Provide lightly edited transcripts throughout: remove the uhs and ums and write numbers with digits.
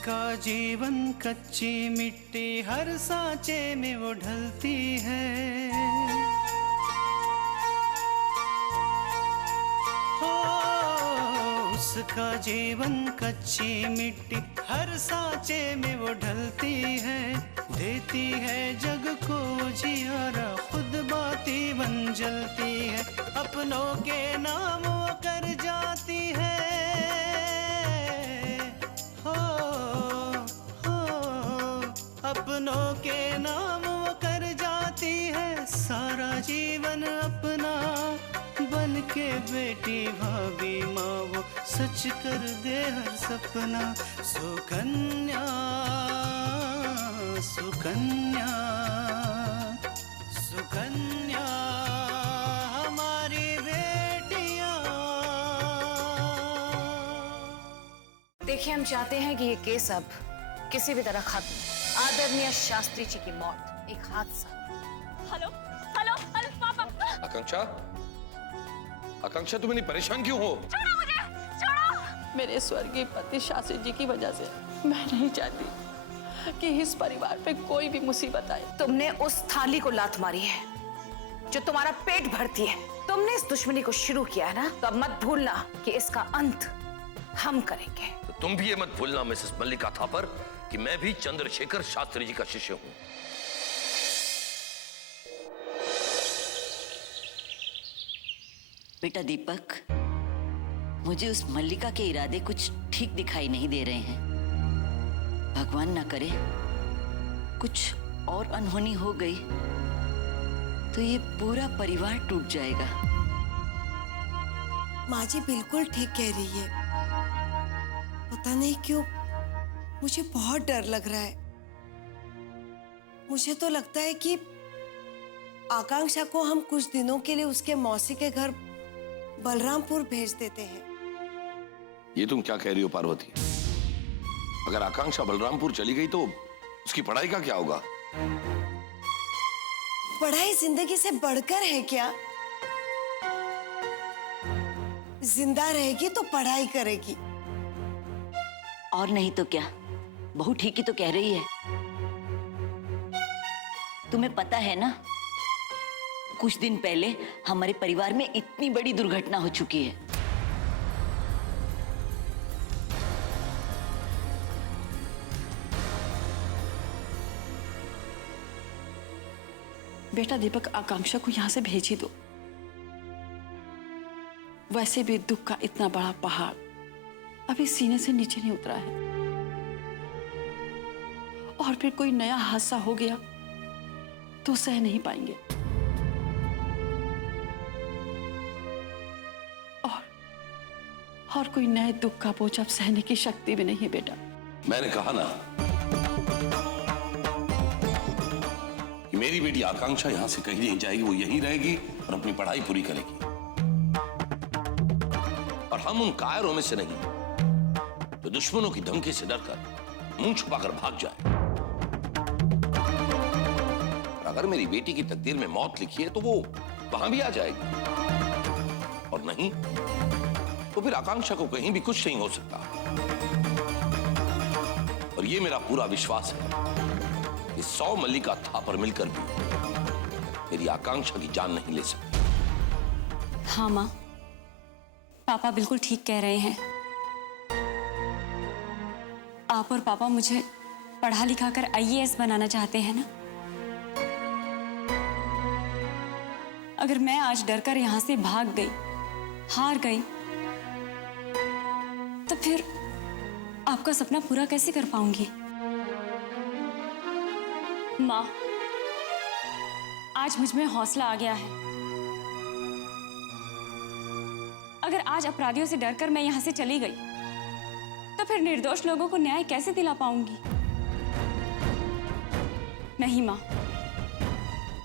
जिसका जीवन कच्ची मिट्टी हर सांचे में वो ढलती है, हो उसका जीवन कच्ची मिट्टी हर सांचे में वो ढलती है, देती है जग को जियारा खुद बाती बन जलती है, अपनों के नाम वो कर जाती है, हो अपनों के नाम वो कर जाती है, सारा जीवन अपना बन के बेटी भाभी माँ वो सच कर दे हर सपना। सुकन्या सुकन्या सुकन्या हमारी बेटियां। देखिए, हम चाहते हैं कि ये केस अब किसी भी तरह खत्म। आदरणीय शास्त्री जी की मौत एक हादसा। हेलो हेलो हेलो पापा। आकांक्षा, आकांक्षा तुम इतनी परेशान क्यों हो? छोड़ो मुझे, छोड़ो। मेरे स्वर्गीय पति शास्त्री जी की वजह से मैं नहीं चाहती कि इस परिवार पे कोई भी मुसीबत आए। तुमने उस थाली को लात मारी है जो तुम्हारा पेट भरती है। तुमने इस दुश्मनी को शुरू किया है ना, तो अब मत भूलना कि इसका अंत हम करेंगे। तो तुम भी ये मत भूलना मिसेस मल्लिका थापर कि मैं भी चंद्रशेखर शास्त्री जी का शिष्य हूं। बेटा दीपक, मुझे उस मल्लिका के इरादे कुछ ठीक दिखाई नहीं दे रहे हैं। भगवान ना करे कुछ और अनहोनी हो गई तो ये पूरा परिवार टूट जाएगा। माँ जी बिल्कुल ठीक कह रही है। पता नहीं क्यों मुझे बहुत डर लग रहा है। मुझे तो लगता है कि आकांक्षा को हम कुछ दिनों के लिए उसके मौसी के घर बलरामपुर भेज देते हैं। ये तुम क्या कह रही हो पार्वती? अगर आकांक्षा बलरामपुर चली गई तो उसकी पढ़ाई का क्या होगा? पढ़ाई जिंदगी से बढ़कर है क्या? जिंदा रहेगी तो पढ़ाई करेगी। और नहीं तो क्या, बहू ठीक ही तो कह रही है। तुम्हें पता है ना, कुछ दिन पहले हमारे परिवार में इतनी बड़ी दुर्घटना हो चुकी है। बेटा दीपक, आकांक्षा को यहां से भेज ही दो। वैसे भी दुख का इतना बड़ा पहाड़ अभी सीने से नीचे नहीं उतरा है, और फिर कोई नया हादसा हो गया तो सह नहीं पाएंगे। और कोई नए दुख का बोझ अब सहने की शक्ति भी नहीं है बेटा। मैंने कहा ना कि मेरी बेटी आकांक्षा यहां से कहीं नहीं जाएगी, वो यहीं रहेगी और अपनी पढ़ाई पूरी करेगी। और हम उन कायरों में से नहीं जो दुश्मनों की धमकी से डरकर मुंह छुपाकर भाग जाए। और अगर मेरी बेटी की तकदीर में मौत लिखी है तो वो वहां भी आ जाएगी, और नहीं तो फिर आकांक्षा को कहीं भी कुछ नहीं हो सकता। और ये मेरा पूरा विश्वास है कि 100 मल्लिका थापर मिलकर भी मेरी आकांक्षा की जान नहीं ले सकती। हाँ माँ, पापा बिल्कुल ठीक कह रहे हैं। आप और पापा मुझे पढ़ा लिखा कर IAS बनाना चाहते हैं ना। अगर मैं आज डरकर यहां से भाग गई, हार गई, तो फिर आपका सपना पूरा कैसे कर पाऊंगी? माँ, आज मुझ में हौसला आ गया है। अगर आज अपराधियों से डरकर मैं यहां से चली गई, तो फिर निर्दोष लोगों को न्याय कैसे दिला पाऊंगी? नहीं माँ,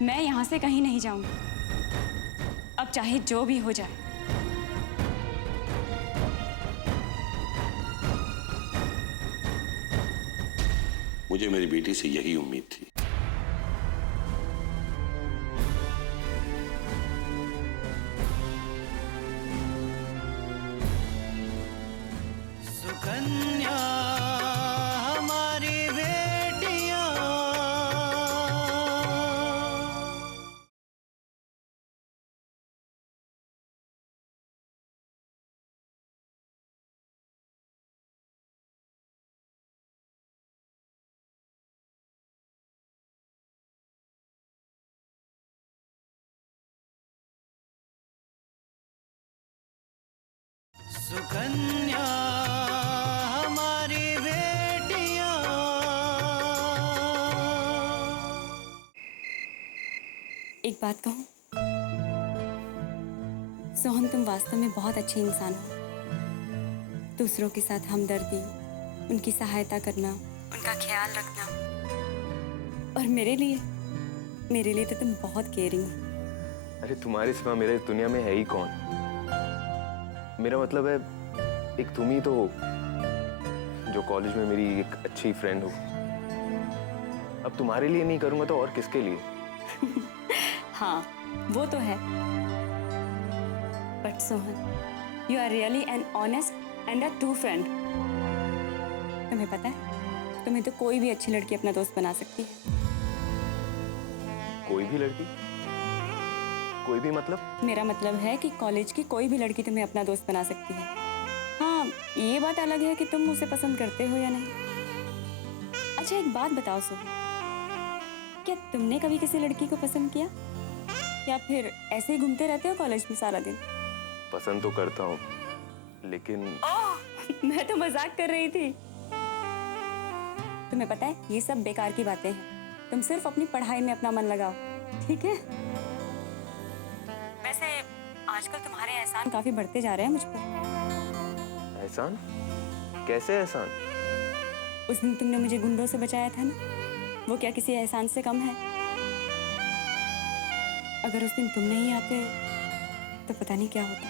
मैं यहां से कहीं नहीं जाऊंगी, अब चाहे जो भी हो जाए। मुझे मेरी बेटी से यही उम्मीद थी। सुकन्या सुकन्या हमारी बेटियां। एक बात कहूँ सोहन, तुम वास्तव में बहुत अच्छे इंसान हो। दूसरों के साथ हमदर्दी, उनकी सहायता करना, उनका ख्याल रखना, और मेरे लिए तो तुम बहुत केयरिंग हो। अरे तुम्हारे सिवा मेरे दुनिया में है ही कौन? मेरा मतलब है एक तुम ही तो हो जो कॉलेज में मेरी एक अच्छी फ्रेंड हो। अब तुम्हारे लिए नहीं करूंगा तो और किसके लिए? हाँ, वो तो है। But Sohan, you are really an honest and a true friend. तुम्हें पता है, तुम्हें तो कोई भी अच्छी लड़की अपना दोस्त बना सकती है। कोई भी लड़की? कोई भी मतलब? मेरा मतलब है कि कॉलेज की कोई भी लड़की तुम्हें अपना दोस्त बना सकती है। हाँ, ये बात अलग है कि तुम उसे पसंद करते हो या नहीं। अच्छा, एक बात बताओ सोहन, क्या तुमने कभी किसी लड़की को पसंद किया, या फिर ऐसे ही घूमते रहते हो कॉलेज में सारा दिन? पसंद तो करता हूँ, लेकिन मैं तो मजाक कर रही थी। तुम्हें पता है, ये सब बेकार की बातें हैं। तुम सिर्फ अपनी पढ़ाई में अपना मन लगाओ, ठीक है? वैसे आजकल तुम्हारे एहसान काफी बढ़ते जा रहे हैं मुझ पर। एहसान? कैसे एहसान? उस दिन तुमने मुझे गुंडों से बचाया था ना, वो क्या किसी एहसान से कम है? अगर उस दिन तुम नहीं आते तो पता नहीं क्या होता।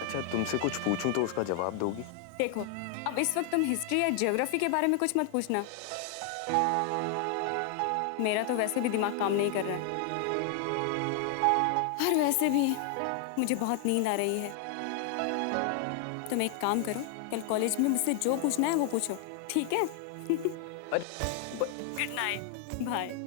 अच्छा, तुमसे कुछ पूछूं तो उसका जवाब दोगी? देखो, अब इस वक्त तुम हिस्ट्री या ज्योग्राफी के बारे में कुछ मत पूछना। मेरा तो वैसे भी दिमाग काम नहीं कर रहा है, और वैसे भी मुझे बहुत नींद आ रही है। तुम एक काम करो, कल कॉलेज में मुझसे जो पूछना है वो पूछो, ठीक है? अरे गुड नाइट, बाय।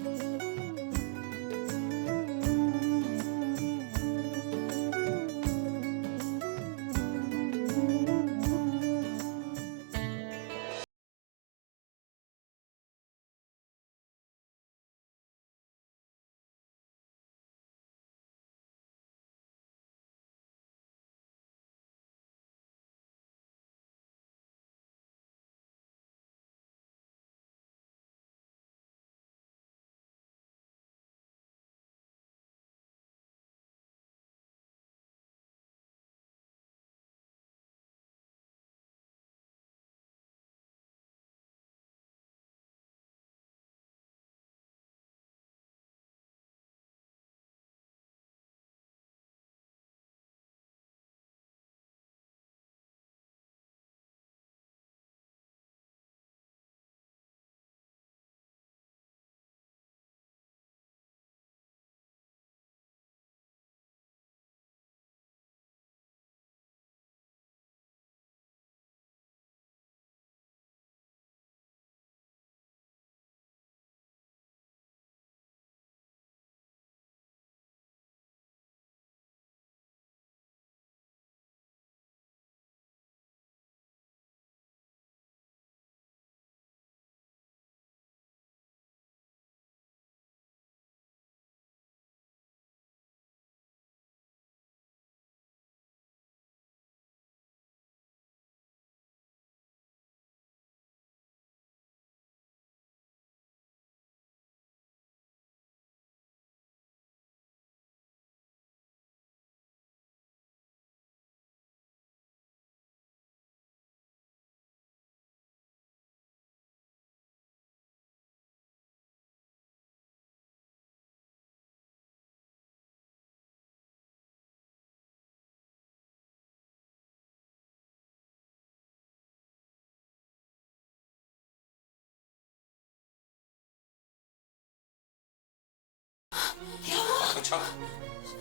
आकांक्षा,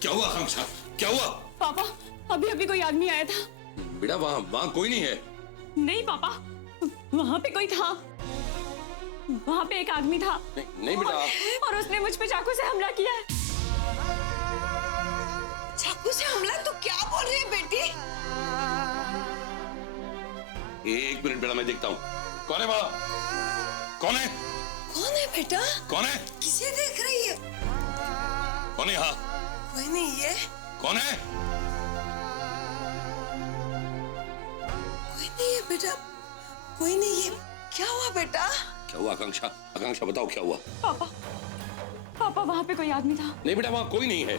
क्या हुआ? आकांक्षा, क्या हुआ? पापा, अभी कोई आदमी आया था। बेटा, वहाँ कोई नहीं है। नहीं पापा, वहाँ पे कोई था। वहाँ पे एक आदमी था। नहीं बेटा। और उसने मुझ पे चाकू से हमला किया है। चाकू से हमला? तो क्या बोल रही है बेटी? एक मिनट बेटा, मैं देखता हूँ। कौन है वहाँ? कौन है? कौन है बेटा? कौन है? किसे देख रही है? कौन है यहाँ? कोई नहीं है। कौन है? बेटा कोई नहीं, ये क्या हुआ बेटा? क्या हुआ आकांक्षा? आकांक्षा बताओ क्या हुआ? पापा, पापा वहाँ पे कोई आदमी था। नहीं बेटा, वहां कोई नहीं है।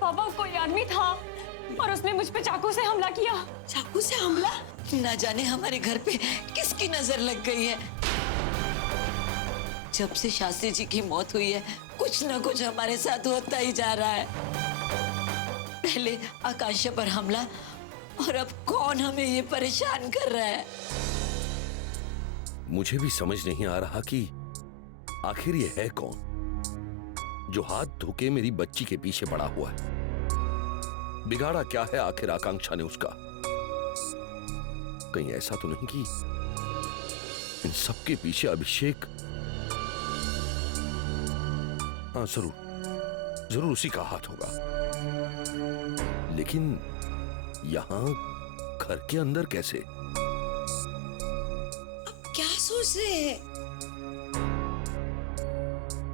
पापा कोई आदमी था और उसने मुझ पे चाकू से हमला किया। चाकू से हमला? ना जाने हमारे घर पे किसकी नजर लग गई है। जब से शास्त्री जी की मौत हुई है कुछ न कुछ हमारे साथ होता ही जा रहा है। पहले आकांक्षा पर हमला और अब कौन हमें ये परेशान कर रहा है। मुझे भी समझ नहीं आ रहा कि आखिर ये है कौन जो हाथ धोके मेरी बच्ची के पीछे पड़ा हुआ है। बिगाड़ा क्या है आखिर आकांक्षा ने उसका? कहीं ऐसा तो नहीं कि इन सबके पीछे अभिषेक? हाँ जरूर जरूर उसी का हाथ होगा। लेकिन यहां घर के अंदर कैसे? क्या सोच रहे हैं?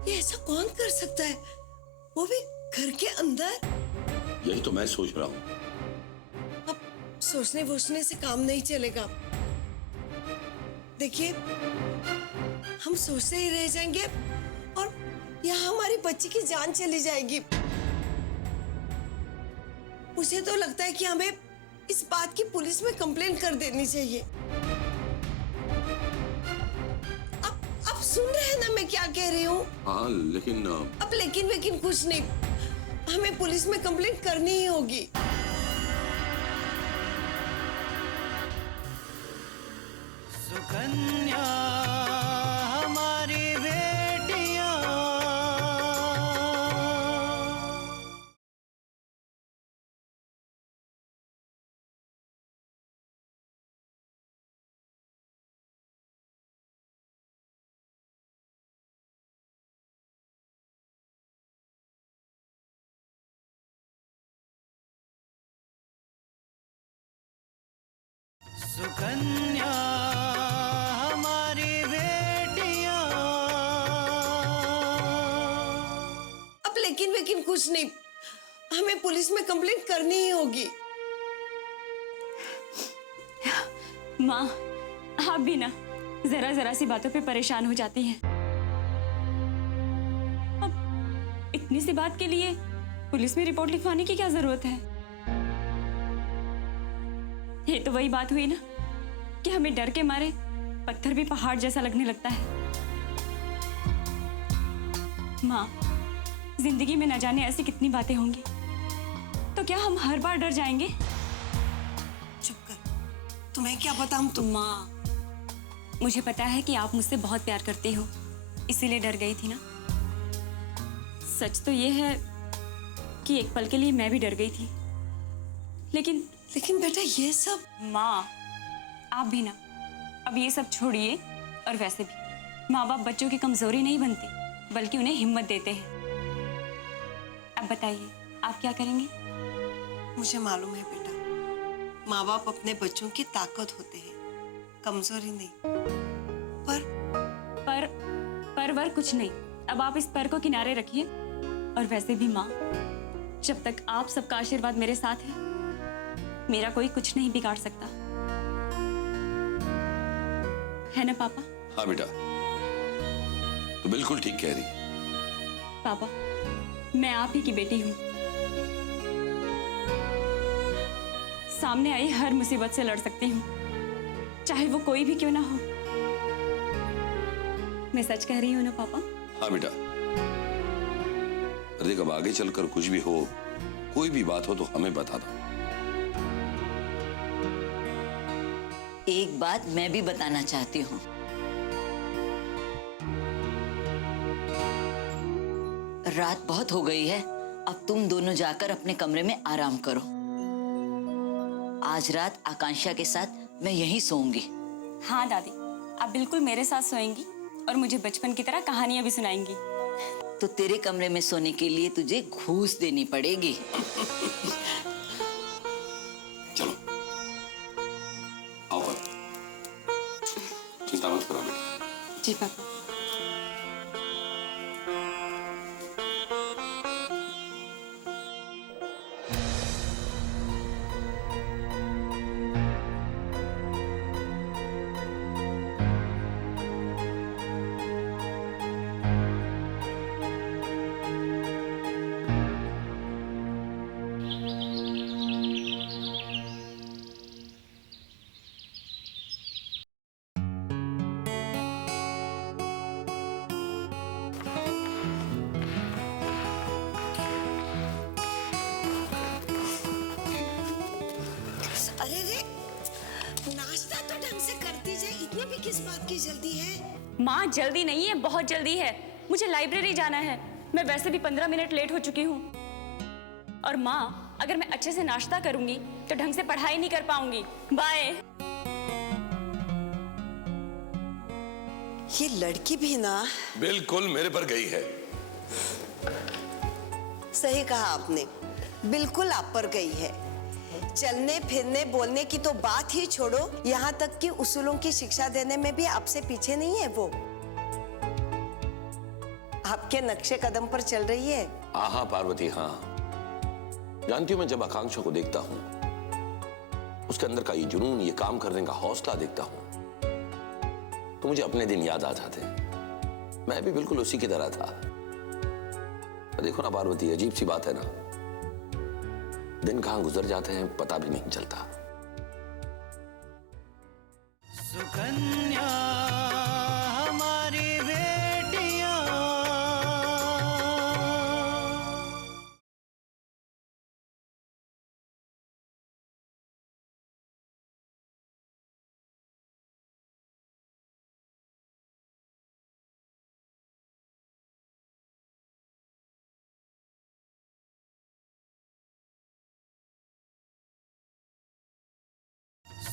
ये ऐसा कौन कर सकता है, वो भी घर के अंदर? यही तो मैं सोच रहा हूं। अब सोचने वोचने से काम नहीं चलेगा। देखिए हम सोचते ही रह जाएंगे और यहाँ हमारी बच्ची की जान चली जाएगी। मुझे तो लगता है कि हमें इस बात की पुलिस में कंप्लेंट कर देनी चाहिए। अब सुन रहे हैं ना मैं क्या कह रही हूँ? हाँ लेकिन अब लेकिन कुछ नहीं, हमें पुलिस में कंप्लेंट करनी ही होगी। सुकन्या हमारी बेटियां, सुकन्या हमारी बेटियां। अब लेकिन कुछ नहीं, हमें पुलिस में कंप्लेंट करनी ही होगी। माँ, आप भी ना जरा जरा सी बातों पे परेशान हो जाती हैं। अब इतनी सी बात के लिए पुलिस में रिपोर्ट लिखवाने की क्या जरूरत है? ये तो वही बात हुई ना कि हमें डर के मारे पत्थर भी पहाड़ जैसा लगने लगता है। माँ, जिंदगी में न जाने ऐसी कितनी बातें होंगी, तो क्या हम हर बार डर जाएंगे? चुप कर, तुम्हें क्या पता हम तुम। माँ, मुझे पता है कि आप मुझसे बहुत प्यार करती हो, इसीलिए डर गई थी ना। सच तो ये है कि एक पल के लिए मैं भी डर गई थी, लेकिन बेटा ये सब। माँ, आप भी ना अब ये सब छोड़िए। और वैसे भी माँ बाप बच्चों की कमजोरी नहीं बनते, बल्कि उन्हें हिम्मत देते हैं। अब बताइए आप क्या करेंगे? मुझे मालूम है बेटा, माँ बाप अपने बच्चों की ताकत होते हैं, कमजोरी नहीं। पर वर कुछ नहीं। अब आप इस पर को किनारे रखिए। और वैसे भी माँ, जब तक आप सबका आशीर्वाद मेरे साथ है, मेरा कोई कुछ नहीं बिगाड़ सकता, है ना पापा? हाँ बेटा, तो बिल्कुल ठीक कह रही। पापा, मैं आप ही की बेटी हूँ। सामने आई हर मुसीबत से लड़ सकती हूँ, चाहे वो कोई भी क्यों ना हो। मैं सच कह रही हूँ ना पापा? हाँ बेटा, देख अब आगे चलकर कुछ भी हो, कोई भी बात हो तो हमें बता दो। एक बात मैं भी बताना चाहती हूँ। रात बहुत हो गई है, अब तुम दोनों जाकर अपने कमरे में आराम करो। आज रात आकांक्षा के साथ मैं यहीं सोऊंगी। हाँ दादी, आप बिल्कुल मेरे साथ सोएंगी और मुझे बचपन की तरह कहानियां भी सुनाएंगी। तो तेरे कमरे में सोने के लिए तुझे घूस देनी पड़ेगी। चलो आओ, चिंता मत करो बेटा। जी पापा। की जल्दी है? माँ जल्दी नहीं है, बहुत जल्दी है। मुझे लाइब्रेरी जाना है। मैं वैसे भी 15 मिनट लेट हो चुकी हूँ। और माँ, अगर मैं अच्छे से नाश्ता करूंगी तो ढंग से पढ़ाई नहीं कर पाऊंगी। बाय। ये लड़की भी ना बिल्कुल मेरे पर गई है। सही कहा आपने, बिल्कुल आप पर गई है। चलने फिरने बोलने की तो बात ही छोड़ो, यहाँ तक कि उसूलों की शिक्षा देने में भी आपसे पीछे नहीं है वो। आपके नक्शे कदम पर चल रही है। हाँ पार्वती, हाँ जानती हूं, मैं जब आकांक्षा को देखता हूं, उसके अंदर का ये जुनून, ये काम करने का हौसला देखता हूं, तो मुझे अपने दिन याद आ जाते हैं। मैं भी बिल्कुल उसी की तरह था। देखो ना पार्वती, अजीब सी बात है ना, दिन कहां गुजर जाते हैं पता भी नहीं चलता। सुकन्या हमारी बेटियां,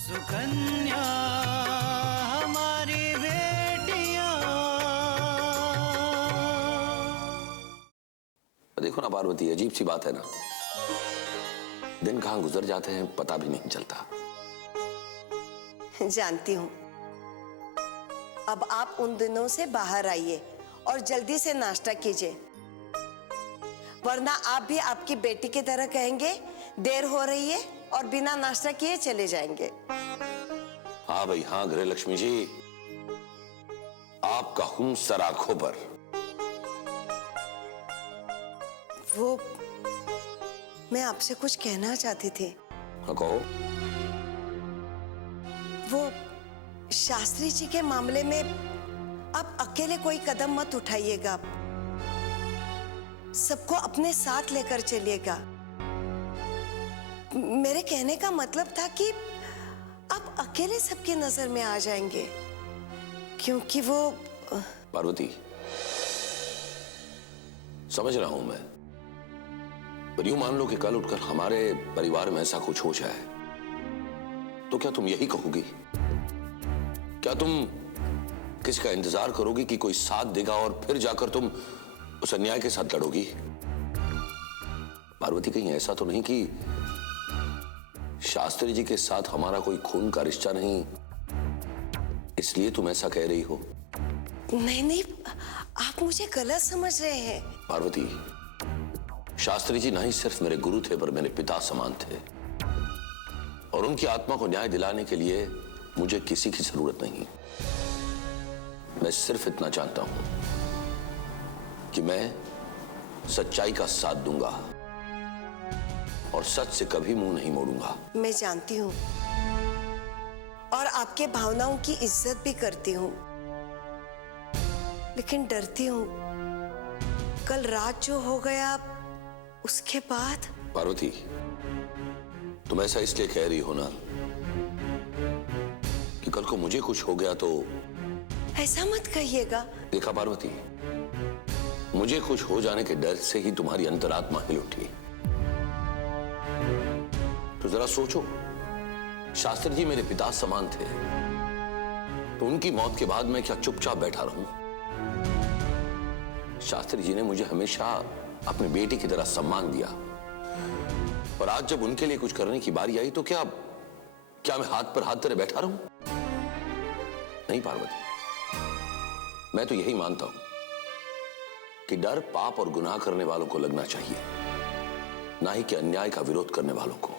सुकन्या हमारी बेटियां। देखो ना पार्वती, अजीब सी बात है ना, दिन कहां गुजर जाते हैं पता भी नहीं चलता। जानती हूँ। अब आप उन दिनों से बाहर आइए और जल्दी से नाश्ता कीजिए, वरना आप भी आपकी बेटी की तरह कहेंगे देर हो रही है और बिना नाश्ता किए चले जाएंगे। हाँ भाई हाँ, गृह लक्ष्मी जी, आपका हूं सर आंखों पर। वो मैं आपसे कुछ कहना चाहती थी। हाँ कहो। वो शास्त्री जी के मामले में आप अकेले कोई कदम मत उठाइएगा, सबको अपने साथ लेकर चलिएगा। मेरे कहने का मतलब था कि आप अकेले सबकी नजर में आ जाएंगे, क्योंकि वो पार्वती, समझ रहा हूं मैं, पर यूं मान लो कि कल उठकर हमारे परिवार में ऐसा कुछ हो जाए, तो क्या तुम यही कहोगी? क्या तुम किसका इंतजार करोगी कि कोई साथ देगा और फिर जाकर तुम उस अन्याय के साथ लड़ोगी? पार्वती, कहीं ऐसा तो नहीं कि शास्त्री जी के साथ हमारा कोई खून का रिश्ता नहीं, इसलिए तुम ऐसा कह रही हो? नहीं नहीं, आप मुझे गलत समझ रहे हैं। पार्वती, शास्त्री जी ना ही सिर्फ मेरे गुरु थे, पर मेरे पिता समान थे, और उनकी आत्मा को न्याय दिलाने के लिए मुझे किसी की जरूरत नहीं। मैं सिर्फ इतना जानता हूं कि मैं सच्चाई का साथ दूंगा और सच से कभी मुंह नहीं मोड़ूंगा। मैं जानती हूँ और आपके भावनाओं की इज्जत भी करती हूँ, लेकिन डरती हूँ कल रात जो हो गया उसके बाद। पार्वती, तुम ऐसा इसलिए कह रही हो ना कि कल को मुझे कुछ हो गया तो? ऐसा मत कहिएगा। देखा पार्वती, मुझे कुछ हो जाने के डर से ही तुम्हारी अंतरात्मा हिल उठी। तो जरा सोचो, शास्त्री जी मेरे पिता समान थे, तो उनकी मौत के बाद मैं क्या चुपचाप बैठा रहूं? शास्त्री जी ने मुझे हमेशा अपनी बेटी की तरह सम्मान दिया, और आज जब उनके लिए कुछ करने की बारी आई तो क्या मैं हाथ पर हाथ धरे बैठा रहूं? नहीं पार्वती, मैं तो यही मानता हूं कि डर पाप और गुनाह करने वालों को लगना चाहिए, ना ही कि अन्याय का विरोध करने वालों को।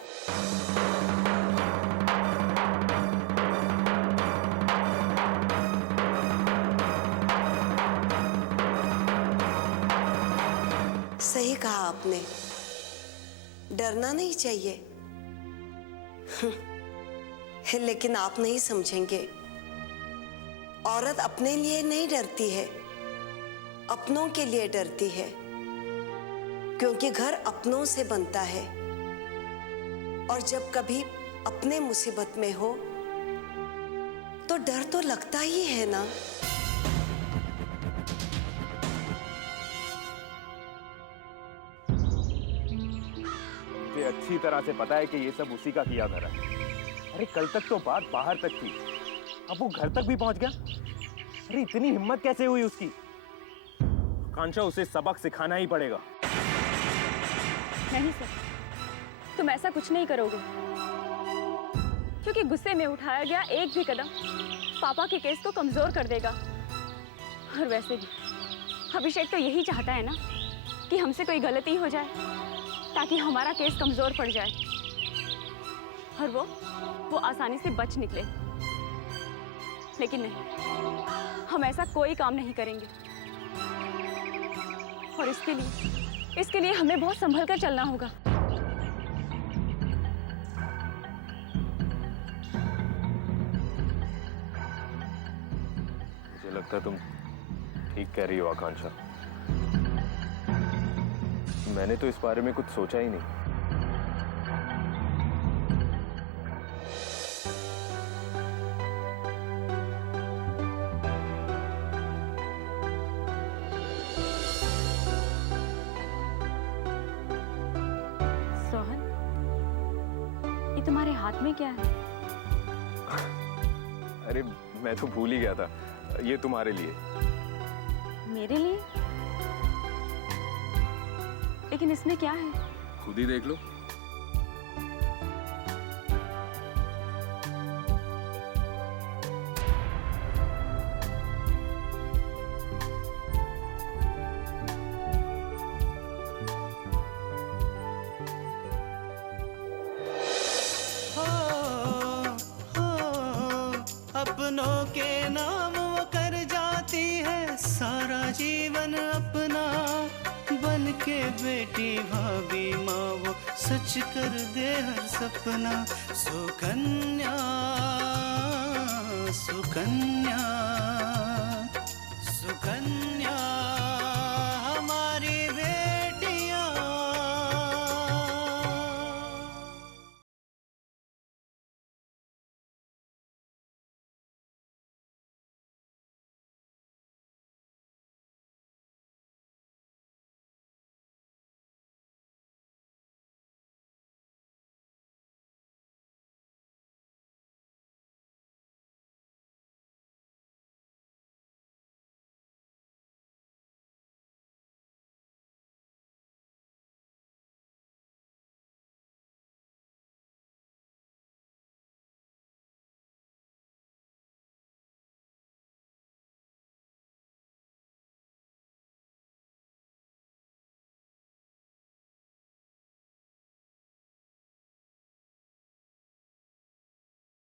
सही कहा आपने, डरना नहीं चाहिए। लेकिन आप नहीं समझेंगे, औरत अपने लिए नहीं डरती है, अपनों के लिए डरती है, क्योंकि घर अपनों से बनता है, और जब कभी अपने मुसीबत में हो तो डर तो लगता ही है ना। मुझे अच्छी तरह से पता है कि ये सब उसी का किया धरा है। अरे कल तक तो बात बाहर तक थी, अब वो घर तक भी पहुंच गया। अरे इतनी हिम्मत कैसे हुई उसकी? आकांक्षा, उसे सबक सिखाना ही पड़ेगा। नहीं सर, तुम ऐसा कुछ नहीं करोगे, क्योंकि गुस्से में उठाया गया एक भी कदम पापा के केस को कमजोर कर देगा। और वैसे भी अभिषेक तो यही चाहता है ना कि हमसे कोई गलती हो जाए ताकि हमारा केस कमजोर पड़ जाए और वो आसानी से बच निकले। लेकिन नहीं, हम ऐसा कोई काम नहीं करेंगे। और इसके लिए हमें बहुत संभल कर चलना होगा। मुझे लगता है तुम ठीक कह रही हो आकांक्षा। मैंने तो इस बारे में कुछ सोचा ही नहीं। सोहन, ये तुम्हारे हाथ में क्या है? अरे मैं तो भूल ही गया था, ये तुम्हारे लिए। मेरे लिए? लेकिन इसमें क्या है? खुद ही देख लो। अपनों के नाम वो कर जाती है सारा जीवन अपना, बन के बेटी भाभी माँ वो सच कर दे हर सपना। सुकन्या सुकन्या